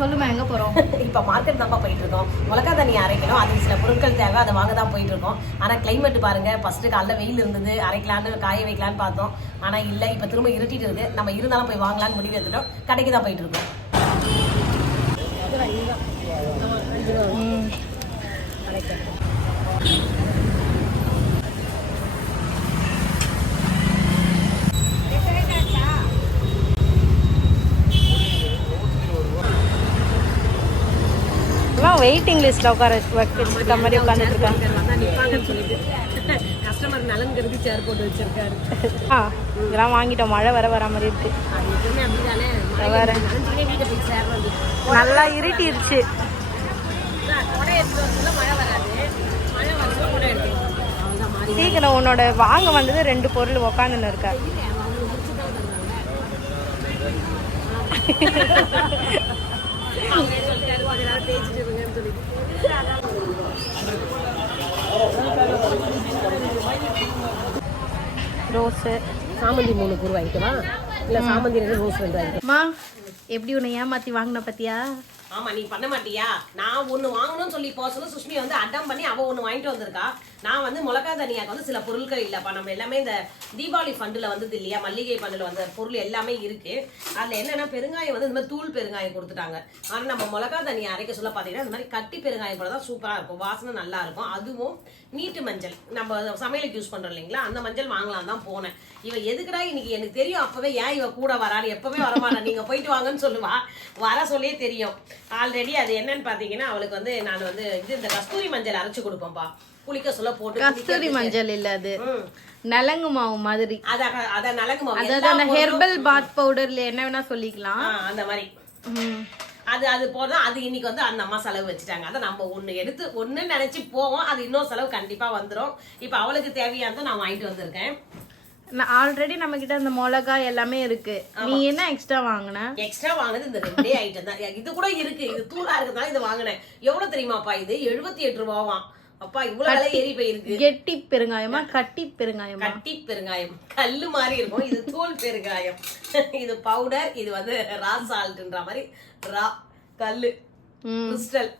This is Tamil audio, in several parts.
சொல்லுமா எங்க போறோம்? இப்போ மார்க்கெட் தான் போயிட்டு இருக்கோம். மிளகா தண்ணி அரைக்கணும், அதுக்கு சில பொருட்கள் தேவை, அதை வாங்க தான் போயிட்டு இருக்கோம். ஆனா கிளைமேட் பாருங்க, ஃபர்ஸ்ட் காலைல வெயில் இருந்தது, அரைக்கலான்னு காய வைக்கலான்னு பார்த்தோம். ஆனா இல்ல, இப்ப திரும்ப இருட்டிட்டு இருக்கு. நம்ம இருந்தாலும் போய் வாங்கலாம்னு முடிவு எடுத்துட்டோம். கடைக்கு தான் போயிட்டு இருக்கோம். வெயிட்டிங் லிஸ்ட்ல உட்கார வச்சிருக்க மாதிரி உட்காந்துட்டு இருக்காங்க. கஸ்டமர் நலன் கருதி சேர் போட்டு வச்சிருக்காரு. இதெல்லாம் வாங்கிட்டோம். மழை வர மாதிரி இருக்கு. நல்லா இருட்டிருச்சு. சீக்கிரம் உன்னோட வாங்க வந்தது 2 பொருள் உக்காந்துன்னு இருக்கா. ரோஸ் சாமந்தி 3 பூ வாங்கிக்கலாம், இல்ல சாமந்தி 2 ரோஸ் 2 வாங்கிக்கலாம். எப்படி உன்னை ஏமாத்தி வாங்கின பத்தியா? ஆமா, நீ பண்ண மாட்டியா? நான் ஒண்ணு வாங்கணும்னு சொல்லி போசல சுஷ்மி வந்து அடம் பண்ணி அவ ஒண்ணு வாங்கிட்டு வந்திருக்கா. நான் வந்து மிளகா தனியாக்கு வந்து சில பொருட்கள் இல்லப்பா, நம்ம எல்லாமே இந்த தீபாவளி ஃபண்டுல வந்தது இல்லையா, மல்லிகை ஃபண்டுல வந்த பொருள் எல்லாமே இருக்கு. அதுல என்னன்னா பெருங்காயம் வந்து இந்த மாதிரி தூள் பெருங்காயம் கொடுத்துட்டாங்க. ஆனா நம்ம மிளகா தனியா அரைக்க சொல்ல பாத்தீங்கன்னா இந்த மாதிரி கட்டி பெருங்காயம் கூட தான் சூப்பரா இருக்கும், வாசனை நல்லா இருக்கும். அதுவும் நீட்டு மஞ்சள் நம்ம சமையலுக்கு யூஸ் பண்றோம் இல்லைங்களா, அந்த மஞ்சள் வாங்கலாம் தான் போனேன். இவ எதுக்குடா இன்னைக்கு எனக்கு தெரியும் அப்பவே, ஏன் இவ கூட வரான்னு, எப்பவே வரமாட்டா, நீங்க போயிட்டு வாங்கன்னு சொல்லுவா, வர சொல்லியே தெரியும். ஆல்ரெடி அது என்னன்னு பாத்தீங்கன்னா அவளுக்கு வந்து நான் வந்து இது இந்த கஸ்தூரி மஞ்சள் அரைச்சு கொடுப்போம்பா, குளிக்க சொல்ல போட்டு. கஸ்தூரி மஞ்சள் இல்ல, அது நலங்கு மாவு மாதிரி. அத நலங்கு மாவு, அதாவது ஹெர்பல் பாத் பவுடர்ல என்ன வேணா சொல்லிக்கலாம், அந்த மாதிரி. அது போனா அது இன்னைக்கு வந்து அந்த அம்மா செலவு வச்சுட்டாங்க. அதை நம்ம ஒண்ணு நினைச்சு போவோம், அது இன்னொரு செலவு கண்டிப்பா வந்துடும். இப்ப அவளுக்கு தேவையானதை நான் வாங்கிட்டு வந்திருக்கேன். ஆல்ரெடி நம்ம கிட்ட அந்த மிளகா எல்லாமே இருக்கு. நீ என்ன எக்ஸ்ட்ரா வாங்கின? எக்ஸ்ட்ரா வாங்கினது இந்த 2 ஐட்டம் தான். இது கூட இருக்கு, இது தூளா இருக்கிறதால இது வாங்கினேன். எவ்வளவு தெரியுமாப்பா? இது 78 ரூபாவாம். அப்பா, இவ்வளவு விலை ஏறி போயிருக்கு. கெட்டி பெருங்காயமா கட்டி பெருங்காயமா? கட்டி பெருங்காயம், கல்லு மாதிரி இருக்கும். இது தூள் பெருங்காயம், இது பவுடர், இது வந்து ரா சால்ட்ன்ற மாதிரி ரா கல்லு கிறிஸ்டல்.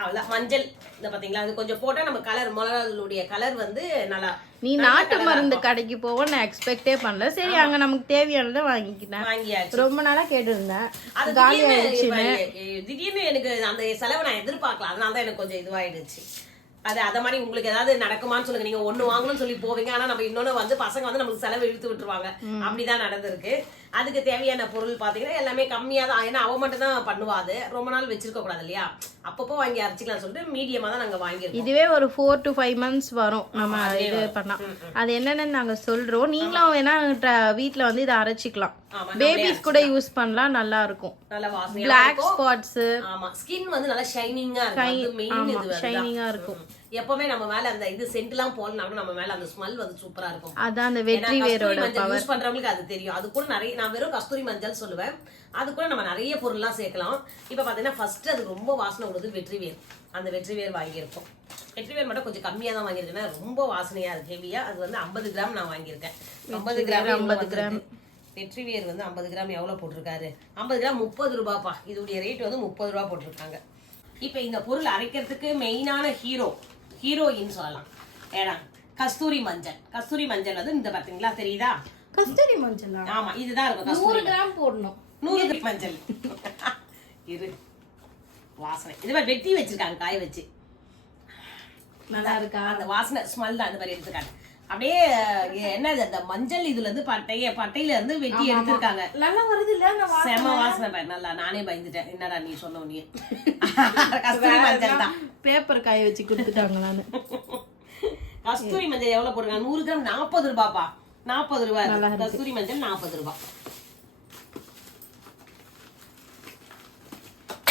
அவ்வளவுதான். மஞ்சள் இந்த பாத்தீங்களா, அது கொஞ்சம் போட்டா நம்ம கலர், மிளகாவுடைய கலர் வந்து நல்லா. நீ நாட்டு மருந்து கடைக்கு போவ நான் எக்ஸ்பெக்டே பண்ணல. சரி, அங்க நமக்கு தேவையானதை வாங்கிக்கிட்டேன். ரொம்ப நாளா கேட்டு இருந்தேன், திடீர்னு எனக்கு அந்த செலவை நான் எதிர்பார்க்கலாம். அதனாலதான் எனக்கு கொஞ்சம் இதுவாயிடுச்சு. அத மாதிரி உங்களுக்கு ஏதாவது நடக்குமான்னு சொல்லுங்க. நீங்க ஒண்ணு வாங்கணும்னு சொல்லி போவீங்க, ஆனா நம்ம இன்னொன்னு வந்து பசங்க வந்து நமக்கு செலவு இழுத்து விட்டுருவாங்க. அப்படிதான் நடந்திருக்கு. அதுக்கு தேவையான பொருள் பாத்தீங்கன்னா எல்லாமே கம்மியா தான். ஏன்னா அவ மட்டும் தான் பண்ணுவாது, ரொம்ப நாள் வச்சிருக்க கூடாது இல்லையா, அப்பப்போ வாங்கி அரைச்சிக்கலாம் சொல்லிட்டு மீடியமா தான் நாங்க வாங்கிருக்கோம். இதுவே ஒரு 4 to 5 months வரும் நம்ம இது பண்ணா. அது என்னன்னு நாங்க சொல்றோம். நீங்களும் வேணா வீட்டுல வந்து இதை அரைச்சிக்கலாம். பேபிஸ் கூட யூஸ் பண்ணலாம், நல்லா இருக்கும். நல்ல வாசனை, பிளாக் ஸ்பாட்ஸ். ஆமா, ஸ்கின் வந்து நல்லா ஷைனிங்கா இருக்கும். மெயின் இது ஷைனிங்கா இருக்கும். எப்பவுமே நம்ம மேல அந்த இது சென்ட் எல்லாம் போடலாம், நம்ம மேல அந்த ஸ்மெல் வந்து சூப்பரா இருக்கும். அதான் அந்த வெற்றி வேரோட பவர். யூஸ் பண்றவங்களுக்கு அது தெரியும். அது கூட நிறைய, நான் வெறும் கஸ்தூரி மஞ்சள் சொல்லுவேன், அது கூட நம்ம நிறைய பொருள்லாம் சேர்க்கலாம். இப்ப பாத்தீங்கன்னா ஃபர்ஸ்ட் அது ரொம்ப வாசனை கொடுக்குது வெற்றி வேர். அந்த வெற்றி வேர் வாங்கியிருக்கோம். வெற்றி வேர் மட்டும் கொஞ்சம் கம்மியா தான் வாங்கியிருக்கேன், ரொம்ப வாசனையா இருக்கு, ஹெவியா. அது வந்து 50 கிராம் நான் வாங்கியிருக்கேன். 50 கிராம் வெற்றி வேர் வந்து 50 கிராம் எவ்வளவு போட்டிருக்காரு? 50 கிராம் 30 ரூபாப்பா. இதோடைய ரேட் வந்து 30 ரூபா போட்டிருக்காங்க. இப்ப இந்த பொருள் அரைக்கிறதுக்கு மெயினான ஹீரோயின் சொல்லலாம். ஏன்னா கஸ்தூரி மஞ்சள். கஸ்தூரி மஞ்சள் வந்து இந்த பாத்தீங்களா, தெரியுதா? கஸ்தூரி மஞ்சள். ஆமா, இதுதான் இருக்கும். 100 கிராம் போடணும். 100 கிராம் மஞ்சள். இரு, வாசனை இது மாதிரி வெட்டி வச்சிருக்காங்க, காய வச்சு. நல்லா இருக்கா? அந்த வாசனை ஸ்மெல் தான். அந்த மாதிரி எடுத்துக்காங்க. அப்படியே என்னது அந்த மஞ்சள் இதுல இருந்து பட்டையில இருந்து வெட்டி எடுத்திருக்காங்க. நல்லா வருது இல்ல? செம வாசனை. நல்லா நானே பயந்துட்டேன், என்னடா நீ சொன்ன நீ. கஸ்தூரி மஞ்சள் தான். பேப்பர் காய வச்சு கொடுத்துட்டாங்க. நானு கஸ்தூரி மஞ்சள் எவ்வளவு போடுறாங்க? 100 கிராம் 40 ரூபாப்பா. 40 ரூபாய் கஸ்தூரி மஞ்சள், 40 ரூபாய்.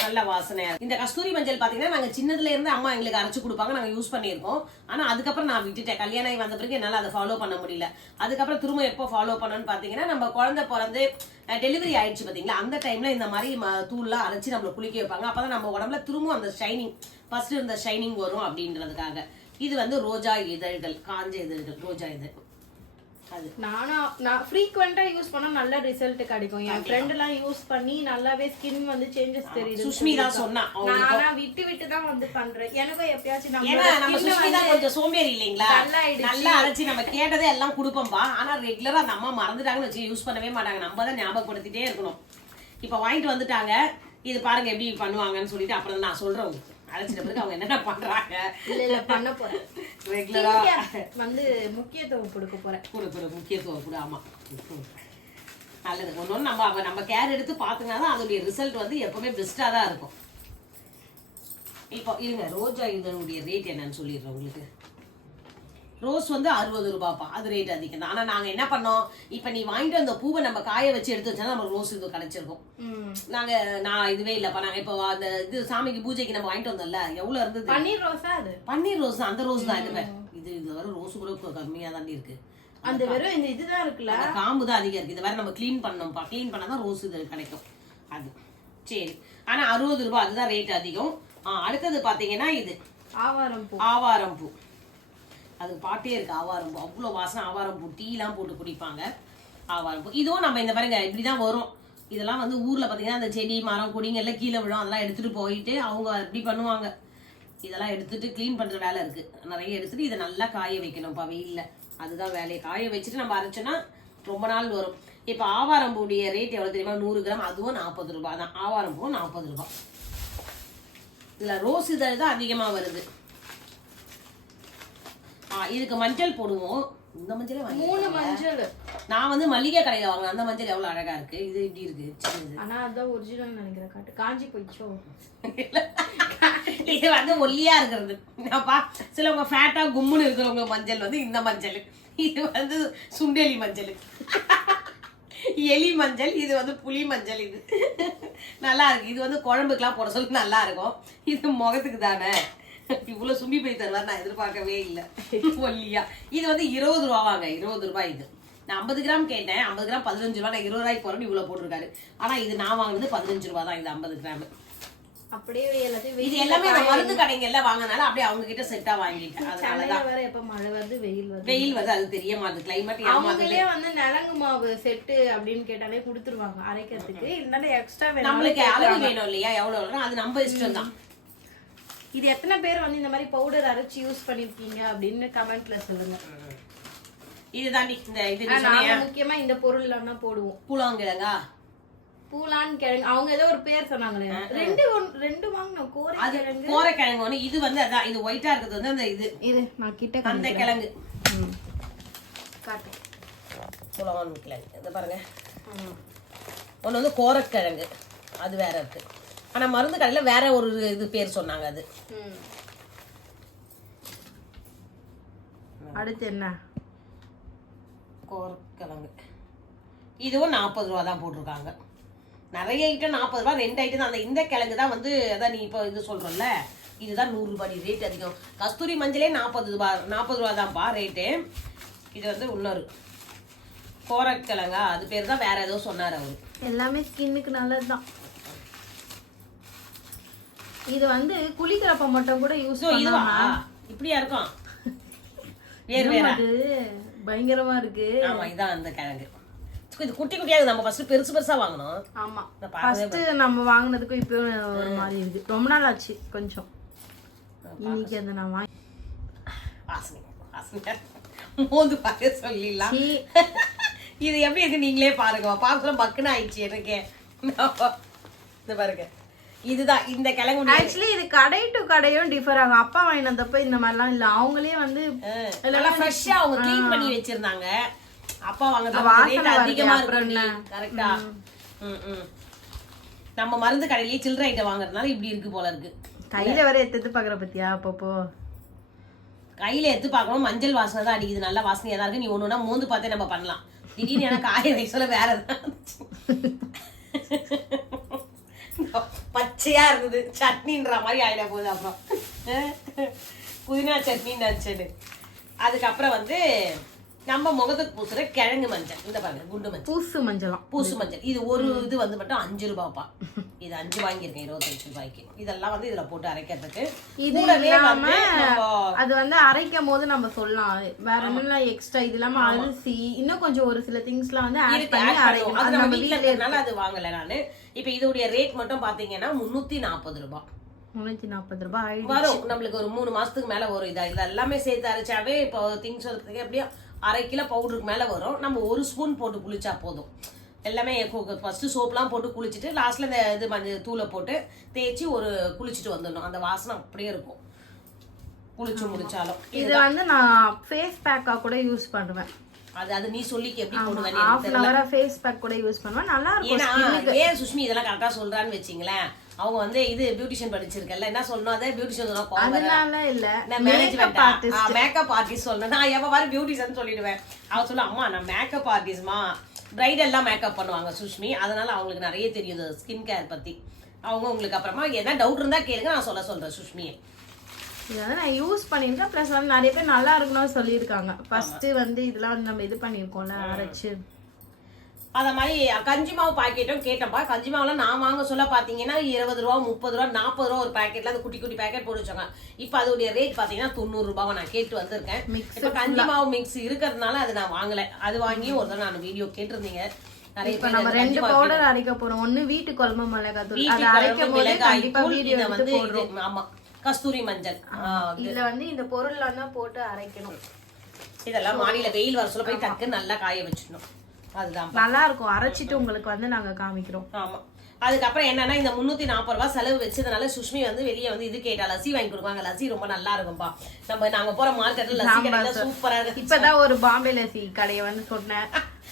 நல்ல வாசனையா. இந்த கஸ்தூரி மஞ்சள் பாத்தீங்கன்னா நாங்க சின்னதுல இருந்து அம்மா எங்களுக்கு அரைச்சு கொடுப்பாங்க, நாங்க யூஸ் பண்ணிருக்கோம். ஆனா அதுக்கப்புறம் நான் விட்டுட்டேன், கல்யாணம் ஆகி வந்த பிறகு என்னால அதை ஃபாலோ பண்ண முடியல. அதுக்கப்புறம் திரும்ப எப்போ ஃபாலோ பண்ணணும்னு பாத்தீங்கன்னா நம்ம குழந்தை பிறந்து டெலிவரி ஆயிடுச்சு பாத்தீங்களா, அந்த டைம்ல இந்த மாதிரி தூள்லாம் அரைச்சு நம்மள குளிக்க வைப்பாங்க. அப்பதான் நம்ம உடம்புல திரும்ப அந்த ஷைனிங், ஃபர்ஸ்ட் இருந்த ஷைனிங் வரும் அப்படின்றதுக்காக. இது வந்து ரோஜா இதழ்கள், காஞ்ச இதழ்கள், ரோஜா இதழ். அது நான் ஃப்ரீக்வெண்டா யூஸ் பண்ணா நல்ல ரிசல்ட் கிடைக்கும். என் ஃப்ரெண்ட் எல்லாம் யூஸ் பண்ணி நல்லாவே ஸ்கின் வந்து சேஞ்சஸ் தெரியுது. சுஷ்மி தான் சொன்னா. நான் விட்டு தான் வந்து பண்றேன். எனக்கும் எப்பயாச்சும் நம்ம சுஷ்மி தான் கொஞ்சம் சோம்பேறி இல்லைங்களா, நல்லா அரைச்சி நம்ம கேட்டதே எல்லாம் கொடுப்போம்பா. ஆனா ரெகுலரா அந்த அம்மா மறந்துட்டாங்கன்னு வச்சு யூஸ் பண்ணவே மாட்டாங்க. நம்ம தான் ஞாபகப்படுத்திட்டே இருக்கணும். இப்ப வாங்கிட்டு வந்துட்டாங்க, இது பாருங்க எப்படி பண்ணுவாங்கன்னு சொல்லிட்டு அப்புறம் நான் சொல்றேன் உங்களுக்கு. அழைச்சிட்ட பிறகு அவங்க என்னென்ன பண்றாங்க. இல்ல பண்ண போறேன். ரெகுலரா வந்து முக்கியத்துவம் கொடுக்க போறேன். முக்கியத்துவம் கூட. ஆமா, நல்லது. ஒன்னொன்னு நம்ம கேர் எடுத்து பாத்துனாதான் அதோடைய ரிசல்ட் வந்து எப்பவுமே பெஸ்டா தான் இருக்கும். இப்போ இருங்க, ரோஜா இதனுடைய ரேட் என்னன்னு சொல்லிடுறேன் உங்களுக்கு. ரோஸ் வந்து 60 ரூபாப்பா, அது ரேட் அதிகம் தான். ஆனா நாங்க என்ன பண்ணோம், இப்ப நீ வாங்கிட்டு வந்த பூவை நம்ம காய வச்சு எடுத்து வச்சா நம்ம ரோஸ் இது கிடைச்சிருக்கும். நான் இதுவே இல்லப்பா, நாங்க இப்போ அந்த இது சாமிக்கு பூஜைக்கு நம்ம வாங்கிட்டு வந்தோம்ல, எவ்வளவு இருந்தது? பன்னீர் ரோஸா? அது பன்னீர் ரோஸ், அந்த ரோஸ் தான். இது வர ரோஸ் கூட கம்மியா தான் இருக்கு. அந்த வெறும் இந்த இதுதான் இருக்குல்ல, காம்பு தான் அதிகம் இருக்கு. இது வேற நம்ம கிளீன் பண்ணோம்ப்பா, கிளீன் பண்ணாதான் ரோஸ் இது கிடைக்கும். அது சரி. ஆனா 60 ரூபாய், அதுதான் ரேட் அதிகம். அடுத்தது பாத்தீங்கன்னா இது ஆவாரம் பூ. ஆவாரம் பூ அது பாட்டே இருக்கு. ஆவாரம் பூ அவ்வளோ வாசனை. ஆவாரம் பூ டீ எல்லாம் போட்டு குடிப்பாங்க. ஆவாரம் பூ இதுவும் நம்ம இந்த பாருங்க இப்படிதான் வரும். இதெல்லாம் வந்து ஊர்ல பாத்தீங்கன்னா அந்த செடி மரம் கொடிங்க எல்லாம் கீழே விழும். அதெல்லாம் எடுத்துட்டு போயிட்டு அவங்க இப்படி பண்ணுவாங்க. இதெல்லாம் எடுத்துட்டு கிளீன் பண்ற வேலை இருக்கு நிறைய. எடுத்துட்டு இதை நல்லா காய வைக்கணும்ப்பா வெயில்ல. அதுதான் வேலையை. காய வச்சுட்டு நம்ம அரைச்சோன்னா ரொம்ப நாள் வரும். இப்ப ஆவாரம் பூடைய ரேட் எவ்வளவு தெரியுமா? 100 கிராம், அதுவும் 40 ரூபாய் தான். ஆவாரம் பூ 40 ரூபாய். இதுல ரோஸ் இதழ் தான் அதிகமா வருது. இதுக்கு மஞ்சள் போடுவோம். இந்த மஞ்சளே 3 மஞ்சள். நான் வந்து மல்லிகை கடையில வாங்கினேன். அந்த மஞ்சள் எவ்வளவு அழகா இருக்கு. இது இப்படி இருக்கு. ஆனா அதான் ஒரிஜினல் நினைக்கிறேன். காட்டு காஞ்சி போயிச்சோ. இது வந்து ஒல்லியா இருக்கிறது. சிலவங்க ஃபேட்டா கும்முன்னு இருக்கிறவங்க மஞ்சள் வந்து இந்த மஞ்சள். இது வந்து சுண்டெலி மஞ்சள், எலி மஞ்சள். இது வந்து புளி மஞ்சள். இது நல்லா இருக்கு. இது வந்து குழம்புக்கெல்லாம் போட சொல்லி நல்லா இருக்கும். இது முகத்துக்கு தானே. இவ்வளவு சுண்டி போய் தருவார் நான் எதிர்பார்க்கவே இல்லை. ஒல்லியா. இது வந்து 20 ரூபாவாங்க. 20 ரூபாய். இது நான் 50 கிராம் கேட்டேன். 50 கிராம் 15 ரூபாய். நான் 20 ரூபாய்க்கு போறேன்னு இவ்வளவு போட்டிருக்காரு. ஆனா இது நான் வாங்கினது 15 ரூபாய் தான். இது 50 கிராம். அப்படியே எல்லாத்தையும் இது எல்லாமே அந்த மருந்து கடைங்க எல்லாம் வாங்கினால அப்படியே அவங்க கிட்ட செட்டா வாங்கிட்டேன். அதனாலதான் வேற எப்ப மழை வருது வெயில் வருது அது தெரிய மாட்டேது. கிளைமேட் அவங்களே வந்து நலங்கு மாவு செட்டு அப்படின்னு கேட்டாலே கொடுத்துருவாங்க அரைக்கிறதுக்கு. இருந்தாலும் எக்ஸ்ட்ரா நம்மளுக்கு அளவு வேணும் இல்லையா, எவ்வளவு அது நம்ம இஷ்டம் தான். இது எத்தனை பேர் வந்து இந்த மாதிரி பவுடர் அரைச்சு யூஸ் பண்ணிருக்கீங்க அப்படின்னு கமெண்ட்ல சொல்லுங்க. இதுதாண்டி இந்த இது நாங்க முக்கியமா இந்த பொருள் எல்லாம் போடுவோம். பூலாங்கிழங்கா, பூலான் கிழங்கு, அவங்க ஏதோ ஒரு பேர் சொன்னாங்களே. ரெண்டு வாங்கணும். கோரைக்கிழங்கு. கோரைக்கிழங்கு ஒண்ணு. இது வந்து அதான் இது ஒயிட்டா இருக்கிறது வந்து அந்த இது நான் கிட்ட அந்த கிழங்கு காட்டு. பூலான் கிழங்கு இதை பாருங்க. ஒண்ணு வந்து கோரைக்கிழங்கு, அது வேற இருக்கு. ஆனா மருந்து கடையில வேற ஒரு இது பேர் சொன்னாங்க. அது அடுத்து என்ன? கோரைக்கிழங்கு. இதுவும் 40 ரூபா தான் போட்டிருக்காங்க. நிறைய ஐட்டம் 40 ரூபா. 2 ஐட்டம் தான். அந்த இந்த கிழங்கு தான் வந்து அதான் நீ இப்போ இது சொல்றல, இதுதான் 100 ரூபாய் ரேட் அதிகம். கஸ்தூரி மஞ்சளே 40 ரூபா தான்ப்பா ரேட்டு. இது வந்து இன்னொரு கோரைக்கிழங்கா, அது பேர் தான் வேற ஏதோ சொன்னார் அவரு. எல்லாமே ஸ்கின்னுக்கு நல்லதுதான். இது வந்து குளிக்கிறப்ப மட்டும் கூட யூஸ் பண்ணலாம். இப்படியா இருக்கும். பயங்கரமா இருக்கு. ஆமா, இதான் அந்த கிழங்கு. இது குட்டி குட்டியா நம்ம ஃபர்ஸ்ட் பெருசு பெருசா வாங்கணும். ஆமா, ஃபர்ஸ்ட் நம்ம வாங்குனதுக்கு இப்போ ஒரு மாதிரி இருக்கு. ரொம்ப நாள் ஆச்சு கொஞ்சம். இன்னைக்கு அந்த நான் வாங்கி வாசனை மோந்து பாக்க சொல்லிடலாம். இது எப்படி இருக்கு நீங்களே பாருங்க. பாக்குற பக்குன்னு ஆயிடுச்சு எனக்கு. இந்த பாருங்க, இதுதான் இந்த கிழங்கு. ஆக்சுவலி இது கடை டு கடையும் டிஃபர் ஆகும். அப்பா வாங்கினதப்ப இந்த மாதிரிலாம் இல்ல, அவங்களே வந்து எல்லாம் ஃப்ரெஷ்ஷா அவங்க க்ளீன் பண்ணி வச்சிருந்தாங்க. அப்பா வாங்குறது அதிகமா இருக்கு. கரெக்டா? நம்ம மருந்து கடையிலேயே சில்லறை ஐட்டம் வாங்குறதுனால இப்படி இருக்கு போல இருக்கு. கையில வர எடுத்து பாக்குற பத்தியா? அப்பப்போ கையில எடுத்து பார்க்கணும். மஞ்சள் வாசனை தான் அடிக்குது. நல்ல வாசனையா தான் இருக்கு. நீ ஒண்ணுன்னா மோந்து பார்த்தே நம்ம பண்ணலாம். திடீர்னு எனக்கு 1000 வயசுல வேற பச்சையா இருந்தது. சட்னின்ற மாதிரி ஆயிட போகுது. அப்புறம் புதினா சட்னி நச்சது. அதுக்கப்புறம் வந்து நம்ம முகத்துக்கு பூசுற கிழங்கு மஞ்சள். இந்த பாருங்க, குண்டு மஞ்சள், பூசு மஞ்சள். பூசு மஞ்சள். இது ஒரு இது வந்து மட்டும் 5 ரூபாய்ப்பா. இது 5 வாங்கியிருக்கேன் 25 ரூபாய்க்கு. இதெல்லாம் வந்து இதுல போட்டு அரைக்கிறதுக்கு. இது இல்லாம அது வந்து அரைக்கும் போது நம்ம சொல்லலாம் வேற என்னெல்லாம் எக்ஸ்ட்ரா இது இல்லாம அரிசி இன்னும் கொஞ்சம் ஒரு சில திங்ஸ்லாம் வந்து ஆட் பண்ணி அரைக்கணும். அது நம்ம வீட்ல இருக்கறனால அது வாங்கல நானு. இப்போ இதோட ரேட் மட்டும் பாத்தீங்கன்னா 340 ரூபாய். 340 ரூபாய் வரும் நம்மளுக்கு ஒரு 3 மாசத்துக்கு மேல வரும். இது எல்லாமே சேர்த்து அரைச்சாவே இப்போ திங்ஸ் எப்படியும் 1/2 கிலோ பவுடருக்கு மேல வரும். நம்ம 1 ஸ்பூன் போட்டு குளிச்சா போதும். எல்லாமே ஃபர்ஸ்ட் சோப்லாம் போட்டு குளிச்சுட்டு லாஸ்ட்ல இந்த இது மஞ்சள் தூளை போட்டு தேய்ச்சி ஒரு குளிச்சுட்டு வந்துடணும். அந்த வாசனை அப்படியே இருக்கும் குளிச்சு முடிச்சாலும். இது வந்து நான் ஃபேஸ் பேக்கா கூட யூஸ் பண்ணுவேன். அது நீ சொல்லிக்க எப்படி போடுவேன். half an hour face pack கூட யூஸ் பண்ணுவேன். நல்லா இருக்கும். ஏன் சுஷ்மி இதெல்லாம் கரெக்டா சொல்றான்னு வெச்சீங்களேன். அவங்க வந்து இது பியூட்டிஷியன் படிச்சிருக்கல என்ன சொல்லணும் அதே பியூட்டிஷியன் சொன்னா கோவம் வரும். அதனால இல்ல நான் மேனேஜ்மென்ட் மேக்கப் ஆர்டிஸ்ட் சொல்லணும். நான் எப்ப பாரு பியூட்டிஷியன் சொல்லிடுவேன். அவ சொல்ல அம்மா நான் மேக்கப் ஆர்டிஸ்ட்மா பிரைடெல்லாம் மேக்கப் பண்ணுவாங்க சுஷ்மி. அதனால அவங்களுக்கு நிறைய தெரியுது ஸ்கின் கேர் பத்தி. அவங்க உங்களுக்கு அப்புறமா என்ன டவுட் இருந்தா கேளுங்க நான் சொல்றேன் சுஷ்மியை. இதை நான் யூஸ் பண்ணிருக்கேன். ப்ளஸ் வந்து நிறைய பேர் நல்லா இருக்குன்னு சொல்லியிருக்காங்க. ஃபர்ஸ்ட் வந்து இதெல்லாம் வந்து நம்ம இது பண்ணிருக்கோம்ல அரைச்சு. அத மாதிரி கஞ்சி மாவு பாக்கெட்டும் கேட்டப்பா. கஞ்சி மாவுலாம் நான் வாங்க சொல்ல பாத்தீங்கன்னா 20 ரூபா 30 ரூபா 40 ரூபா ஒரு பாக்கெட்ல அந்த குட்டி குட்டி பாக்கெட் போட்டு வச்சாங்க. இப்ப அதோட ரேட் பாத்தீங்கன்னா 90 ரூபாய் நான் கேட்டு வந்திருக்கேன். இப்ப கஞ்சி மாவு மிக்ஸ் இருக்கிறதுனால அது நான் வாங்கல. அது வாங்கி ஒரு தடவை நான் வீடியோ கேட்டிருந்தீங்க. இப்ப நம்ம 2 பவுடர் அரைக்க போறோம். ஒன்னு வீட்டு குழம்பு மிளகாத்தூள் அது அரைக்கும் போது கண்டிப்பா வீடியோ வந்து போடுறோம். ஆமா கஸ்தூரி மஞ்சள் இதுல வந்து இந்த பொருள்லாம் தான் போட்டு அரைக்கணும். இதெல்லாம் மாடியில வெயில் வர சொல்ல போய் டக்கு நல்லா காய வச்சிடணும். அதுதான் நல்லா இருக்கும். அரைச்சிட்டு உங்களுக்கு வந்து நாங்க காமிக்கிறோம். ஆமா அதுக்கப்புறம் என்னன்னா இந்த 340 ரூபாய் செலவு வச்சதுனால சுஷ்மி வந்து வெளியே வந்து இது கேட்டா லஸ்ஸி வாங்கி கொடுப்பாங்க. லஸ்ஸி ரொம்ப நல்லா இருக்கும்பா. நாங்க போற மார்க்கெட்ல லஸ்ஸி கடையில சூப்பரா இருக்கு. இப்பதான் ஒரு பாம்பே லஸ்ஸி கடையை வந்து சொன்னேன்.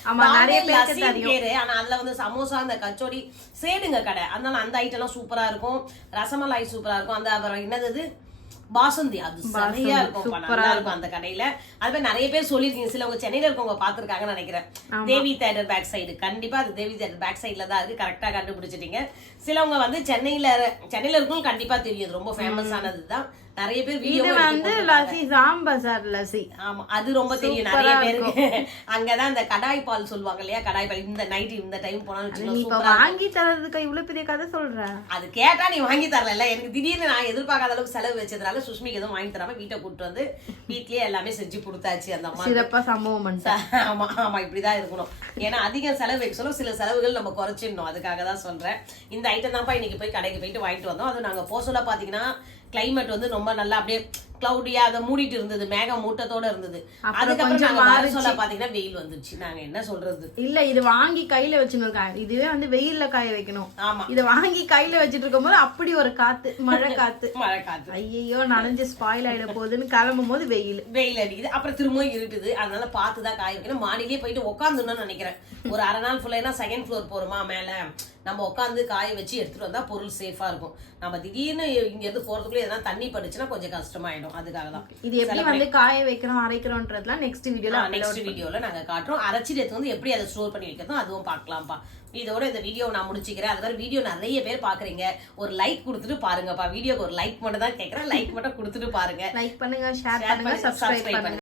ஆமா நிறைய பேருக்கு தெரியும். ஆனா அதுல வந்து சமோசா அந்த கச்சோடி சேடுங்க கடை. அதனால அந்த ஐட்டம் எல்லாம் சூப்பரா இருக்கும். ரசமலாய் சூப்பரா இருக்கும். அந்த அப்புறம் என்னது பாசந்தி அது சரியா இருக்கும். நல்லா இருக்கும் அந்த கடையில. அது நிறைய பேர் சொல்லிருக்கீங்க. சிலவங்க சென்னையில இருக்கவங்க பாத்துருக்காங்கன்னு நினைக்கிறேன். தேவி தியேட்டர் பேக் சைடு கண்டிப்பா அது தேவி தியேட்டர் பேக் சைட்ல தான் இருக்கு. கரெக்டா கண்டுபிடிச்சிட்டீங்க. சிலவங்க வந்து சென்னையில இருக்கவங்க கண்டிப்பா தெரியும். ரொம்ப ஃபேமஸ் ஆனதுதான். நிறைய பேர் வீடியோ வந்து லஸ்ஸி ஜாம் பஜார் லஸ்ஸி. ஆமா அது ரொம்ப தெரியும் நிறைய பேருக்கு. அங்கதான் இந்த கடாய் பால் சொல்லுவாங்க இல்லையா. கடாய் பால் இந்த நைட் இந்த டைம் போனாலும் வாங்கி தரதுக்கு இவ்வளவு பெரிய கதை சொல்ற. அது கேட்டா நீ வாங்கி தரல. எனக்கு திடீர்னு நான் எதிர்பார்க்காத அளவுக்கு செலவு வச்சதுனால சுஷ்மிக்கு எதுவும் வாங்கி தராம வீட்டை கூட்டு வந்து வீட்லயே எல்லாமே செஞ்சு கொடுத்தாச்சு. அந்த அம்மா சிறப்பா சம்பவம். ஆமா ஆமா இப்படிதான் இருக்கணும். ஏன்னா அதிகம் செலவு வைக்க சொல்ல சில செலவுகள் நம்ம குறைச்சிடணும். அதுக்காக தான் சொல்றேன். இந்த ஐட்டம் தான்ப்பா இன்னைக்கு போய் கடைக்கு போயிட்டு வாங்கிட்டு வந்தோம். அது நாங்க போக சொல்ல பாத்தீங்கன்னா கிளைமேட் வந்து ரொம்ப நல்லா அப்படியே கிளவுடியா அதை மூடிட்டு இருந்தது. மேகம் மூட்டத்தோட இருந்தது. அதுக்கப்புறம் நாங்க வர சொல்ல பாத்தீங்கன்னா வெயில் வந்துச்சு. நாங்க என்ன சொல்றது இல்ல இது வாங்கி கையில வச்சுருக்கோம். இதுவே வந்து வெயில்ல காய வைக்கணும். ஆமா இத வாங்கி கையில வச்சிட்டு இருக்கும் போது அப்படி ஒரு காத்து மழை காத்து ஐயோ நனைஞ்சு ஸ்பாயில் ஆயிட போகுதுன்னு கிளம்பும் போது வெயில் அடிக்குது. அப்புறம் திரும்ப இருட்டுது. அதனால பாத்துதான் காய வைக்கணும். மாடியிலேயே போயிட்டு உட்காந்துன்னு நினைக்கிறேன். ஒரு அரை நாள் ஃபுல்லா செகண்ட் ஃப்ளோர் போறோமா மேல நம்ம உட்காந்து காய வச்சு எடுத்துட்டு வந்தா பொருள் சேஃபா இருக்கும். நம்ம திடீர்னு இங்க இருந்து போறதுக்குள்ள எதனா தண்ணி பட்டுச்சுன்னா கொஞ்சம் கஷ்டமாயிடும். அதுக்காக தான் இது எப்படி வந்து காய வைக்கிறோம் அரைக்கிறோம்ன்றதுலாம் நெக்ஸ்ட் வீடியோல நாங்க காட்டுறோம். அரைச்சிட்டு எடுத்து வந்து எப்படி அதை ஸ்டோர் பண்ணி வைக்கிறதும் அதுவும் பார்க்கலாம்ப்பா. இதோட இந்த வீடியோ நான் முடிச்சுக்கிறேன். அது மாதிரி வீடியோ நிறைய பேர் பாக்குறீங்க. ஒரு லைக் கொடுத்துட்டு பாருங்கப்பா. வீடியோக்கு ஒரு லைக் மட்டும் தான் கேட்கறேன். லைக் மட்டும் கொடுத்துட்டு பாருங்க. லைக் பண்ணுங்க, ஷேர் பண்ணுங்க, சப்ஸ்கிரைப் பண்ணுங்க.